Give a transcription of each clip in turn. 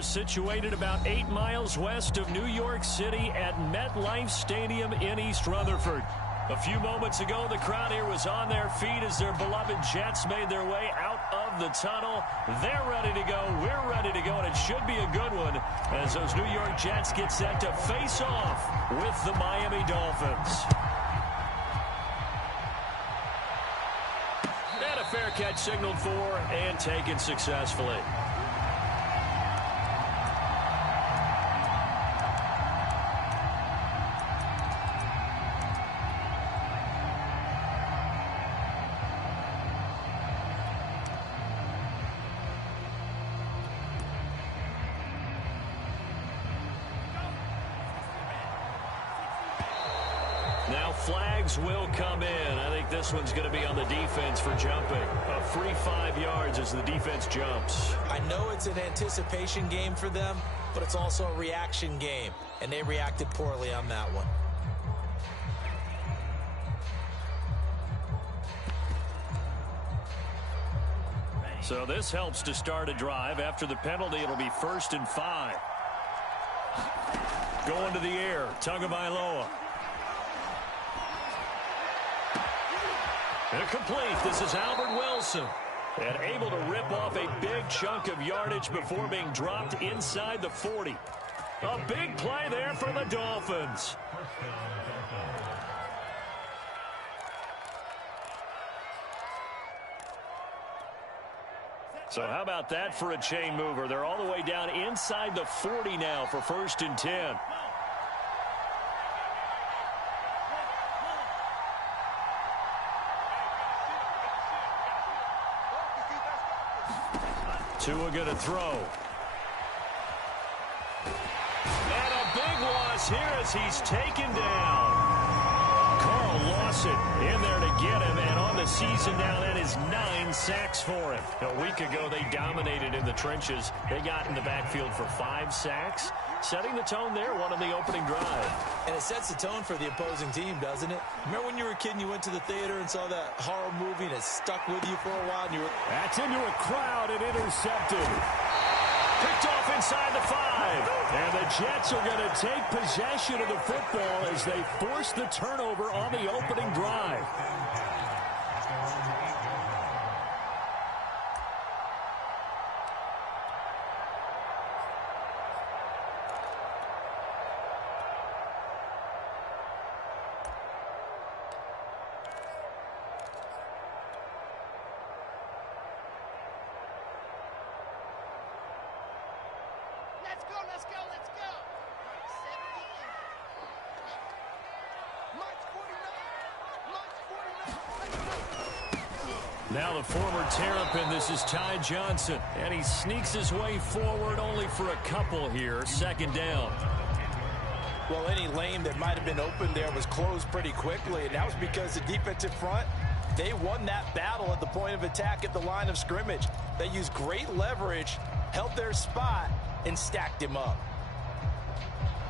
They're situated about 8 miles west of New York City at MetLife Stadium in East Rutherford. A few moments ago, the crowd here was on their feet as their beloved Jets made their way out of the tunnel. They're ready to go. We're ready to go, and it should be a good one as those New York Jets get set to face off with the Miami Dolphins. And a fair catch signaled for and taken successfully. Now flags will come in. I think this one's going to be on the defense for jumping. A free 5 yards as the defense jumps. I know it's an anticipation game for them, but it's also a reaction game, and they reacted poorly on that one. So this helps to start a drive. After the penalty, it'll be 1st and 5. Going to the air, Tagovailoa. Incomplete. This is Albert Wilson. And able to rip off a big chunk of yardage before being dropped inside the 40. A big play there for the Dolphins. So how about that for a chain mover? They're all the way down inside the 40 now for 1st and 10. Tua going to throw. And a big loss here as he's taken down. Carl Lawson in there to get him, and on the season now, that is 9 sacks for him. A week ago, they dominated in the trenches. They got in the backfield for 5 sacks, setting the tone there, one on the opening drive. And it sets the tone for the opposing team, doesn't it? Remember when you were a kid and you went to the theater and saw that horror movie and it stuck with you for a while? And you were... That's into a crowd and intercepted. Picked off inside the 5. And the Jets are going to take possession of the football as they force the turnover on the opening drive. Let's go. Now the former Terrapin, this is Ty Johnson. And he sneaks his way forward only for a couple here. 2nd down. Well, any lane that might have been open there was closed pretty quickly, and that was because the defensive front, they won that battle at the point of attack at the line of scrimmage. They used great leverage, held their spot, and stacked him up.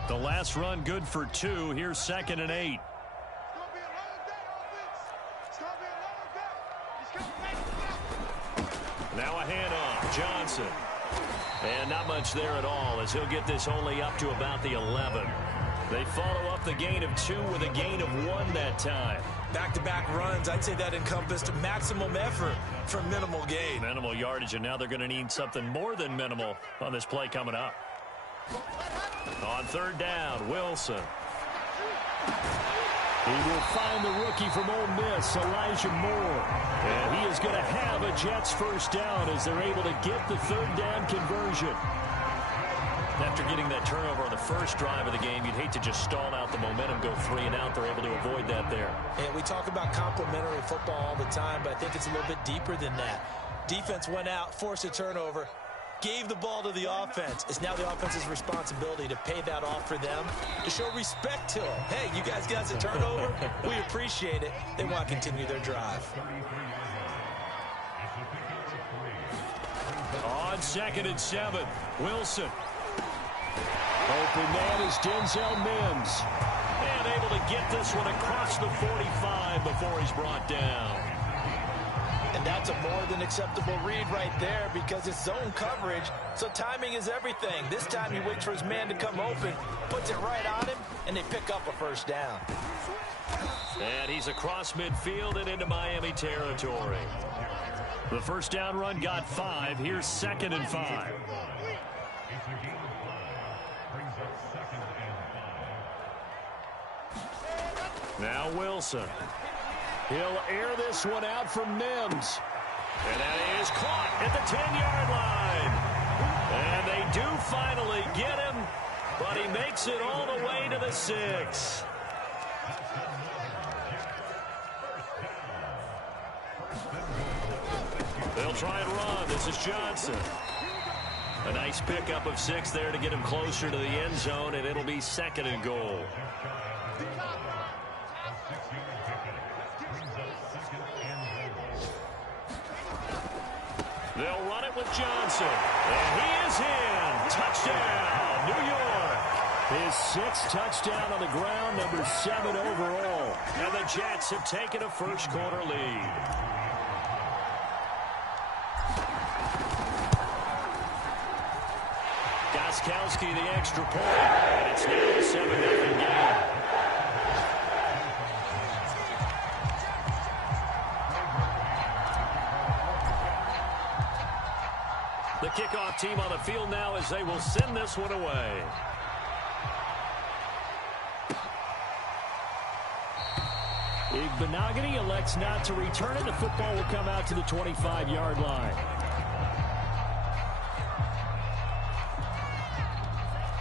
The last run good for 2. Here's 2nd and 8. Now a handoff, Johnson. And not much there at all as he'll get this only up to about the 11. They follow up the gain of 2 with a gain of 1 that time. Back-to-back runs, I'd say that encompassed maximum effort for minimal gain. Minimal yardage, and now they're going to need something more than minimal on this play coming up. On 3rd down, Wilson. He will find the rookie from Ole Miss, Elijah Moore. And he is going to have a Jets 1st down as they're able to get the 3rd down conversion. After getting that turnover on the first drive of the game, you'd hate to just stall out the momentum, go 3 and out. They're able to avoid that there. And we talk about complementary football all the time, but I think it's a little bit deeper than that. Defense went out, forced a turnover, gave the ball to the offense. It's now the offense's responsibility to pay that off for them, to show respect to them. Hey, you guys got us a turnover. We appreciate it. They want to continue their drive. On 2nd and 7, Wilson. Open man is Denzel Mims. And able to get this one across the 45 before he's brought down. And that's a more than acceptable read right there because it's zone coverage, so timing is everything. This time he waits for his man to come open, puts it right on him, and they pick up a first down. And he's across midfield and into Miami territory. The first down run got 5. Here's 2nd and 5. Now Wilson. He'll air this one out from Mims. And that is caught at the 10-yard line. And they do finally get him, but he makes it all the way to the 6. They'll try and run. This is Johnson. A nice pickup of 6 there to get him closer to the end zone, and it'll be 2nd and goal. They'll run it with Johnson. And he is in. Touchdown, New York. His 6th touchdown on the ground, number 7 overall. And the Jets have taken a first-quarter lead. Gostkowski the extra point. And it's now a 7-0 game. The kickoff team on the field now as they will send this one away. Igbenogany elects not to return it. The football will come out to the 25-yard line.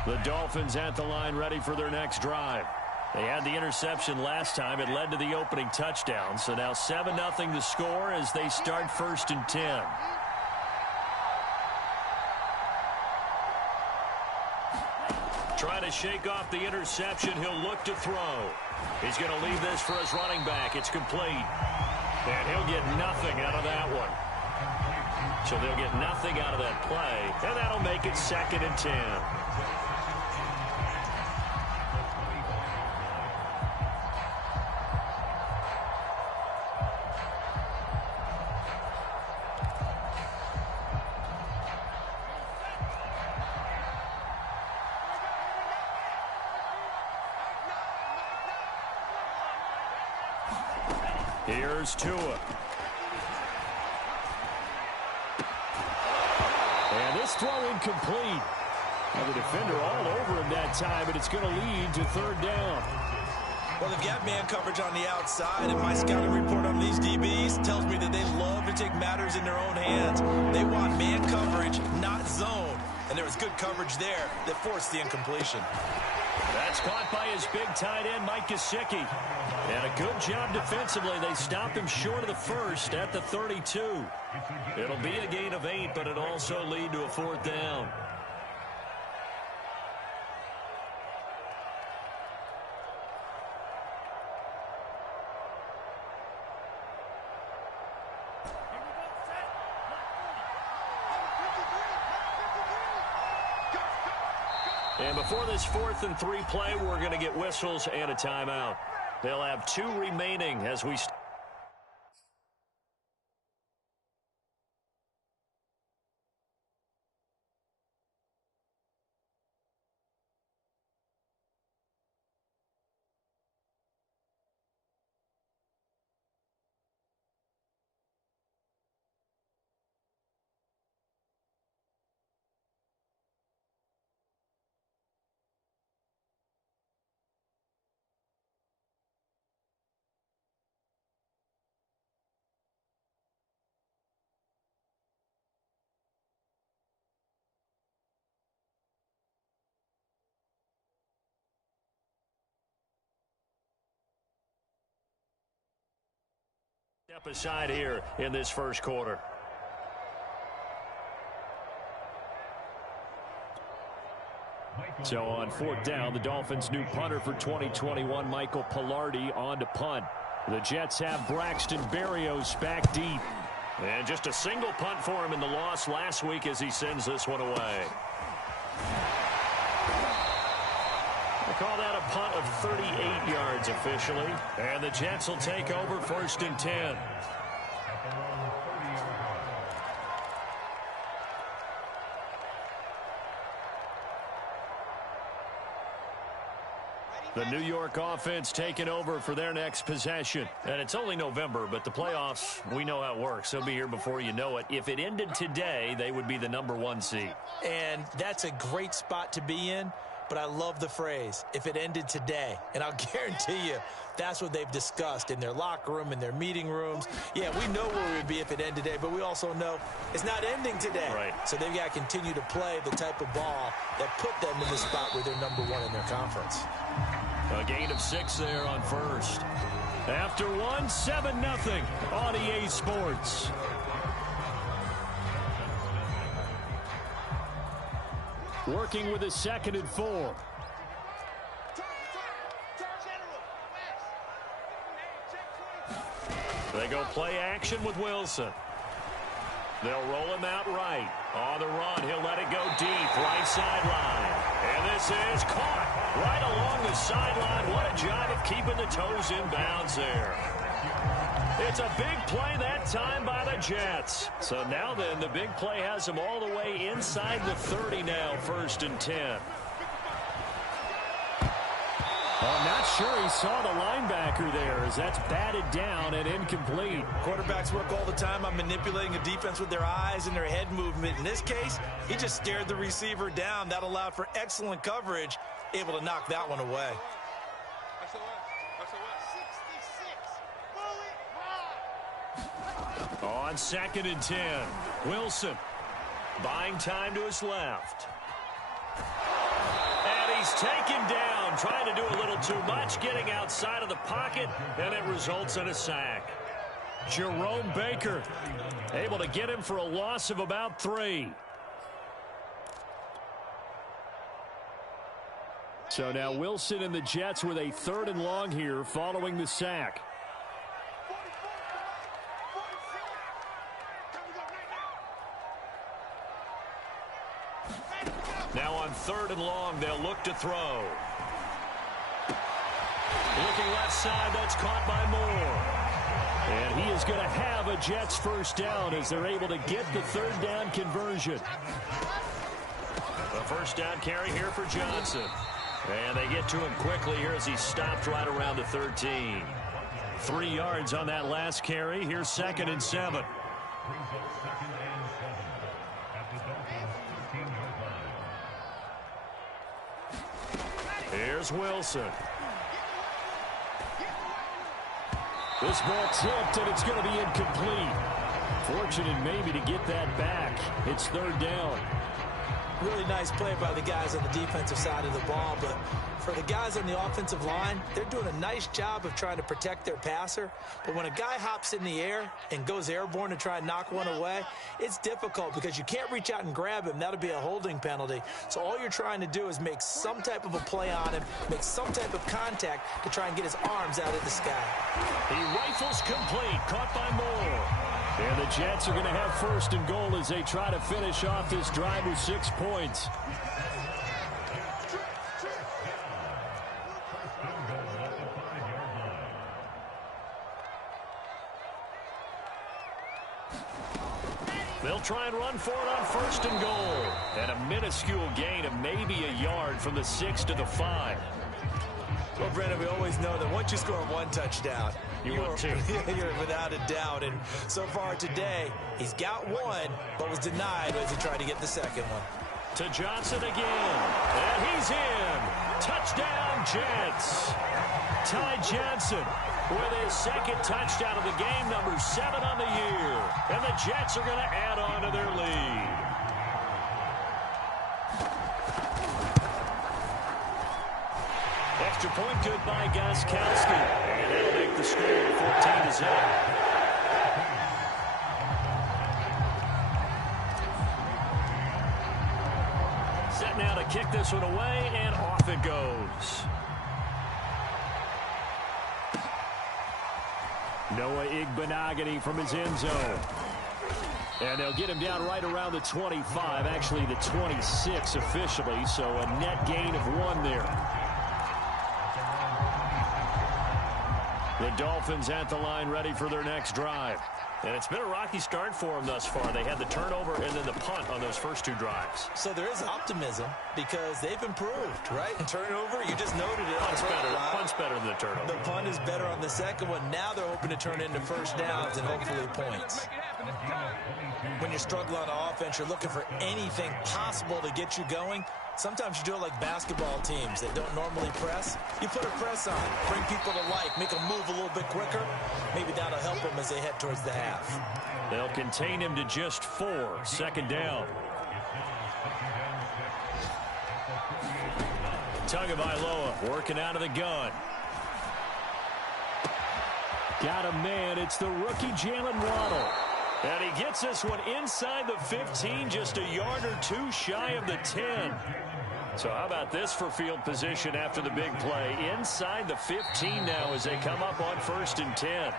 The Dolphins at the line ready for their next drive. They had the interception last time. It led to the opening touchdown. So now 7-0 the score as they start 1st and 10. Trying to shake off the interception. He'll look to throw. He's going to leave this for his running back. It's complete. And he'll get nothing out of that one. So they'll get nothing out of that play. And that'll make it 2nd and 10. Here's Tua. And this throw incomplete. And the defender all over him that time, and it's going to lead to 3rd down. Well, they've got man coverage on the outside, and my scouting report on these DBs tells me that they love to take matters in their own hands. They want man coverage, not zone. And there was good coverage there that forced the incompletion. That's caught by his big tight end, Mike Gesicki. And a good job defensively. They stopped him short of the 1st at the 32. It'll be a gain of 8, but it'll also lead to a 4th down. And before this 4th and 3 play, we're going to get whistles and a timeout. They'll have 2 remaining as we step aside here in this first quarter. So on 4th down, the Dolphins' new punter for 2021, Michael Palardy, on to punt. The Jets have Braxton Berrios back deep. And just a single punt for him in the loss last week as he sends this one away. They call that a punt of 38 yards officially. And the Jets will take over 1st and 10. The New York offense taking over for their next possession. And it's only November, but the playoffs, we know how it works. They'll be here before you know it. If it ended today, they would be the #1 seed. And that's a great spot to be in, but I love the phrase, if it ended today. And I'll guarantee you, that's what they've discussed in their locker room, in their meeting rooms. Yeah, we know where we would be if it ended today, but we also know it's not ending today. Right. So they've got to continue to play the type of ball that put them in the spot where they're #1 in their conference. A gain of 6 there on first. After one, 7-0 on EA Sports. Working with a 2nd and 4. They go play action with Wilson. They'll roll him out right. On the run, he'll let it go deep, right sideline. And this is caught right along the sideline. What a job of keeping the toes in bounds there. It's a big play that time by the Jets. So now then, the big play has them all the way inside the 30 now, 1st and 10. I'm not sure he saw the linebacker there as that's batted down and incomplete. Quarterbacks work all the time on manipulating a defense with their eyes and their head movement. In this case, he just stared the receiver down. That allowed for excellent coverage, able to knock that one away. On 2nd and 10, Wilson buying time to his left. And he's taken down, trying to do a little too much, getting outside of the pocket, and it results in a sack. Jerome Baker able to get him for a loss of about 3. So now Wilson and the Jets with a 3rd and long here following the sack. Now on 3rd and long, they'll look to throw. Looking left side, that's caught by Moore. And he is going to have a Jets 1st down as they're able to get the 3rd down conversion. A 1st down carry here for Johnson. And they get to him quickly here as he stopped right around the 13. 3 yards on that last carry. Here's 2nd and 7. Here's Wilson. This ball tipped, and it's going to be incomplete. Fortunate maybe to get that back. It's 3rd down. Really nice play by the guys on the defensive side of the ball, but for the guys on the offensive line, they're doing a nice job of trying to protect their passer. But when a guy hops in the air and goes airborne to try and knock one away, it's difficult because you can't reach out and grab him. That'll be a holding penalty. So all you're trying to do is make some type of a play on him, make some type of contact to try and get his arms out of the sky. He rifles complete, caught by Moore. And the Jets are going to have 1st and goal as they try to finish off this drive with 6 points. They'll try and run for it on 1st and goal. And a minuscule gain of maybe a yard from the 6 to the 5. Well, Brandon, we always know that once you score 1 touchdown, you're without a doubt. And so far today, he's got 1, but was denied as he tried to get the 2nd one. To Johnson again. And he's in. Touchdown, Jets. Ty Johnson with his 2nd touchdown of the game, number 7 on the year. And the Jets are going to add on to their lead. Extra point good by Gostkowski. And that'll make the score 14-0. Set now to kick this one away, and off it goes. Noah Igbenogany from his end zone. And they'll get him down right around the 25, actually the 26 officially, so a net gain of 1 there. The Dolphins at the line ready for their next drive. And it's been a rocky start for them thus far. They had the turnover and then the punt on those first two drives. So there is optimism because they've improved, right? Turnover, you just noted it. Punt's better than the turnover. The punt is better on the second one. Now they're hoping to turn into first downs and hopefully points. When you're struggling on offense, you're looking for anything possible to get you going. Sometimes you do it like basketball teams that don't normally press. You put a press on, bring people to life, make them move a little bit quicker. Maybe that'll help them as they head towards the half. They'll contain him to just 4. Second down. Tagovailoa working out of the gun. Got a man. It's the rookie Jalen Waddle. And he gets this one inside the 15, just a yard or two shy of the 10. So how about this for field position after the big play? Inside the 15 now as they come up on 1st and 10.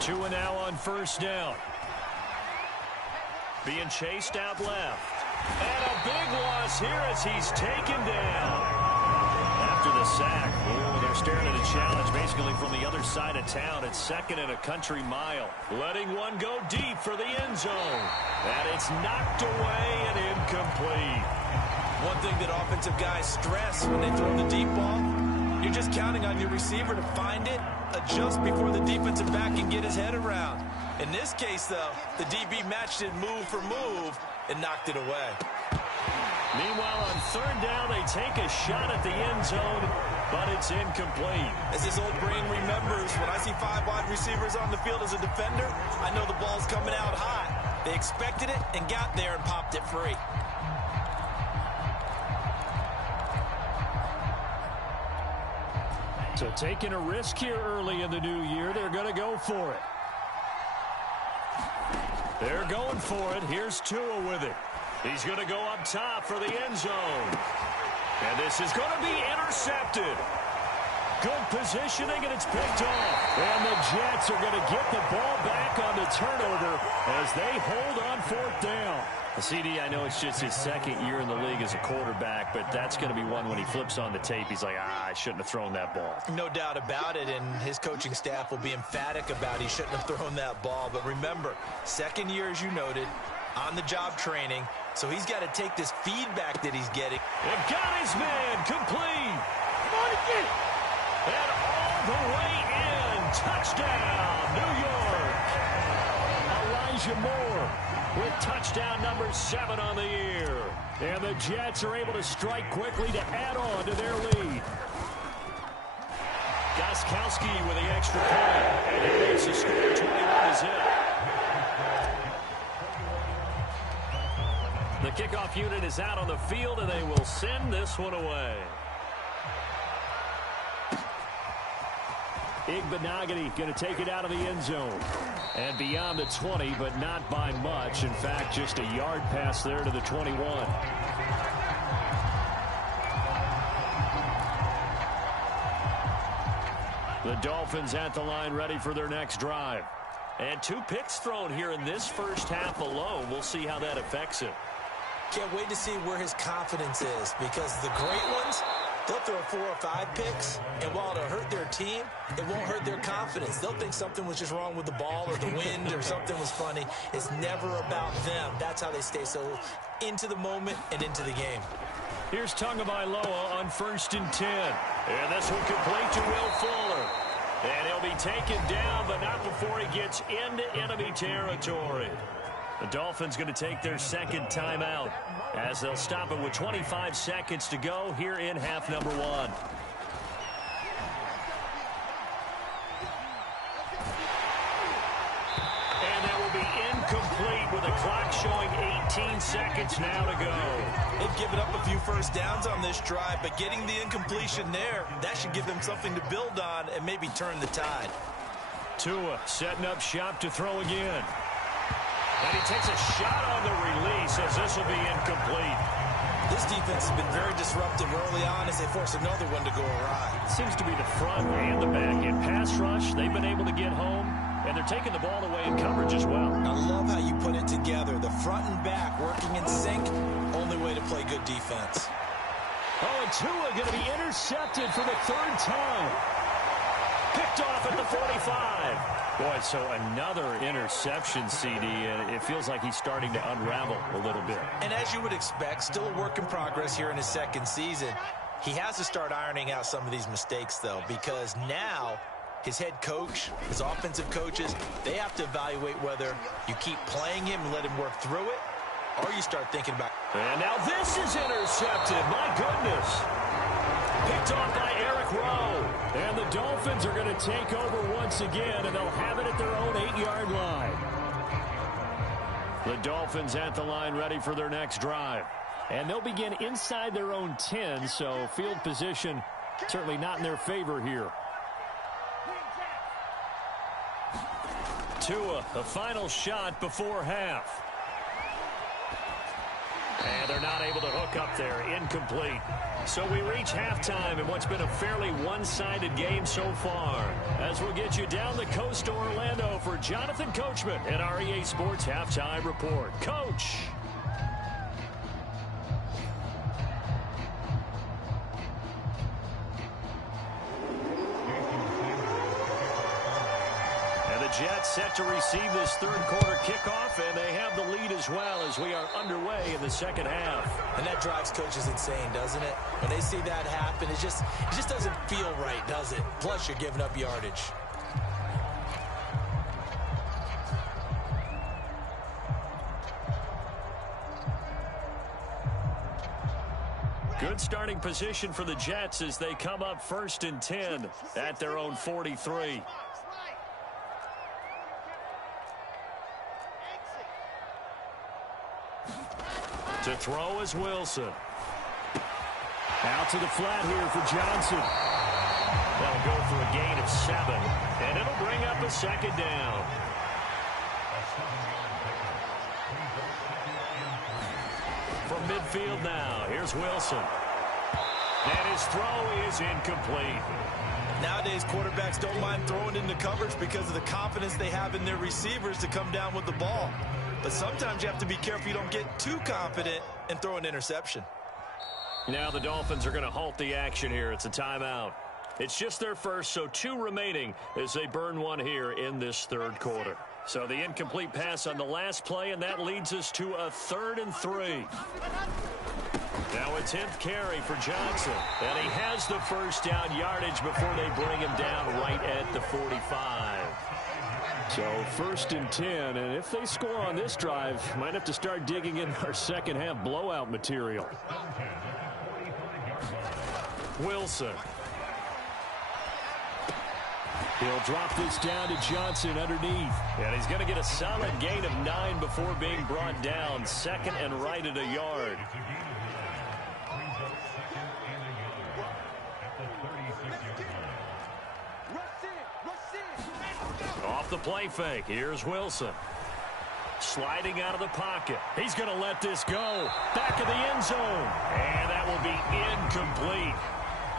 Tua now on 1st down. Being chased out left. And a big loss here as he's taken down. After the sack, they're staring at a challenge basically from the other side of town. It's 2nd and a country mile. Letting one go deep for the end zone. And it's knocked away and incomplete. One thing that offensive guys stress when they throw the deep ball, you're just counting on your receiver to find it, adjust before the defensive back can get his head around. In this case, though, the DB matched it move for move and knocked it away. Meanwhile, on 3rd down, they take a shot at the end zone, but it's incomplete. As this old brain remembers, when I see 5 wide receivers on the field as a defender, I know the ball's coming out hot. They expected it and got there and popped it free. So taking a risk here early in the new year, they're going to go for it. They're going for it. Here's Tua with it. He's going to go up top for the end zone. And this is going to be intercepted. Good positioning, and it's picked off. And the Jets are going to get the ball back on the turnover as they hold on 4th down. CD, I know it's just his 2nd year in the league as a quarterback, but that's going to be one when he flips on the tape. He's like, I shouldn't have thrown that ball. No doubt about it, and his coaching staff will be emphatic about he shouldn't have thrown that ball. But remember, 2nd year, as you noted, on-the-job training, so he's got to take this feedback that he's getting. And got his man complete. And all the way in. Touchdown, New York. Elijah Moore with touchdown number 7 on the year. And the Jets are able to strike quickly to add on to their lead. Gostkowski with the extra point. And he makes the score 21-0. The kickoff unit is out on the field, and they will send this one away. Igbenogany going to take it out of the end zone. And beyond the 20, but not by much. In fact, just a yard pass there to the 21. The Dolphins at the line ready for their next drive. And 2 picks thrown here in this first half alone. We'll see how that affects him. Can't wait to see where his confidence is, because the great ones, they'll throw 4 or 5 picks, and while it'll hurt their team, it won't hurt their confidence. They'll think something was just wrong with the ball or the wind or something was funny. It's never about them. That's how they stay so into the moment and into the game. Here's Tagovailoa on 1st and 10. And this will complete to Will Fuller. And he'll be taken down, but not before he gets into enemy territory. The Dolphins going to take their 2nd timeout as they'll stop it with 25 seconds to go here in half number 1. And that will be incomplete with the clock showing 18 seconds now to go. They've given up a few first downs on this drive, but getting the incompletion there, that should give them something to build on and maybe turn the tide. Tua setting up shop to throw again. And he takes a shot on the release as this will be incomplete. This defense has been very disruptive early on as they force another one to go awry. It seems to be the front and the back end. Pass rush, they've been able to get home. And they're taking the ball away in coverage as well. I love how you put it together. The front and back working in sync. Only way to play good defense. Oh, and Tua going to be intercepted for the third time. Picked off at the 45. Boy, so another interception, CD, and it feels like he's starting to unravel a little bit. And as you would expect, still a work in progress here in his second season. He has to start ironing out some of these mistakes, though, because now his head coach, his offensive coaches, they have to evaluate whether you keep playing him and let him work through it, or you start thinking about... And now this is intercepted. My goodness. Picked off by Eric Rowe. And the Dolphins are going to take over once again, and they'll have it at their own 8-yard line. The Dolphins at the line ready for their next drive. And they'll begin inside their own 10, so field position certainly not in their favor here. Tua, the final shot before half. And they're not able to hook up there. Incomplete. So we reach halftime in what's been a fairly one-sided game so far. As we'll get you down the coast to Orlando for Jonathan Coachman at our EA Sports Halftime Report. Coach! Jets set to receive this third quarter kickoff, and they have the lead as well as we are underway in the second half. And that drives coaches insane, doesn't it? When they see that happen, it just doesn't feel right, does it? Plus, you're giving up yardage. Good starting position for the Jets as they come up 1st and 10 at their own 43. To throw is Wilson. Out to the flat here for Johnson. They'll go for a gain of 7, and it'll bring up a second down. From midfield now, here's Wilson. And his throw is incomplete. Nowadays, quarterbacks don't mind throwing into coverage because of the confidence they have in their receivers to come down with the ball. But sometimes you have to be careful you don't get too confident and throw an interception. Now the Dolphins are going to halt the action here. It's a timeout. It's just their first, so 2 remaining as they burn one here in this third quarter. So the incomplete pass on the last play, and that leads us to a 3rd and 3. Now a 10th carry for Johnson. And he has the first down yardage before they bring him down right at the 45. So 1st and 10, and if they score on this drive, might have to start digging in our second half blowout material. Wilson. He'll drop this down to Johnson underneath. And he's going to get a solid gain of 9 before being brought down. 2nd and right at a yard. Off the play fake. Here's Wilson. Sliding out of the pocket. He's going to let this go. Back of the end zone. And that will be incomplete.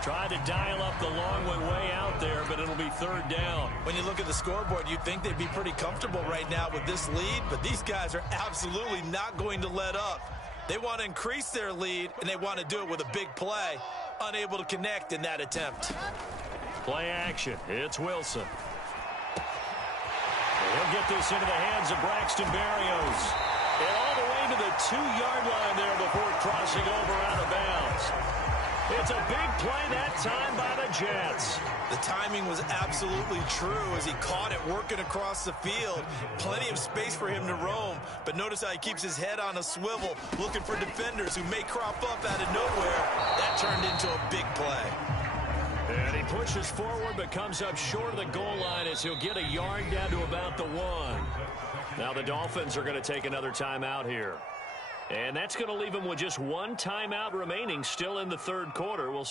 Tried to dial up the long way out there, but it'll be 3rd down. When you look at the scoreboard, you'd think they'd be pretty comfortable right now with this lead, but these guys are absolutely not going to let up. They want to increase their lead, and they want to do it with a big play. Unable to connect in that attempt. Play action. It's Wilson. He'll get this into the hands of Braxton Berrios. And all the way to the 2-yard line there before crossing over out of bounds. It's a big play that time by the Jets. The timing was absolutely true as he caught it working across the field. Plenty of space for him to roam. But notice how he keeps his head on a swivel, looking for defenders who may crop up out of nowhere. That turned into a big play. And he pushes forward but comes up short of the goal line as he'll get a yard down to about the 1. Now the Dolphins are going to take another timeout here. And that's going to leave them with just 1 timeout remaining still in the third quarter. We'll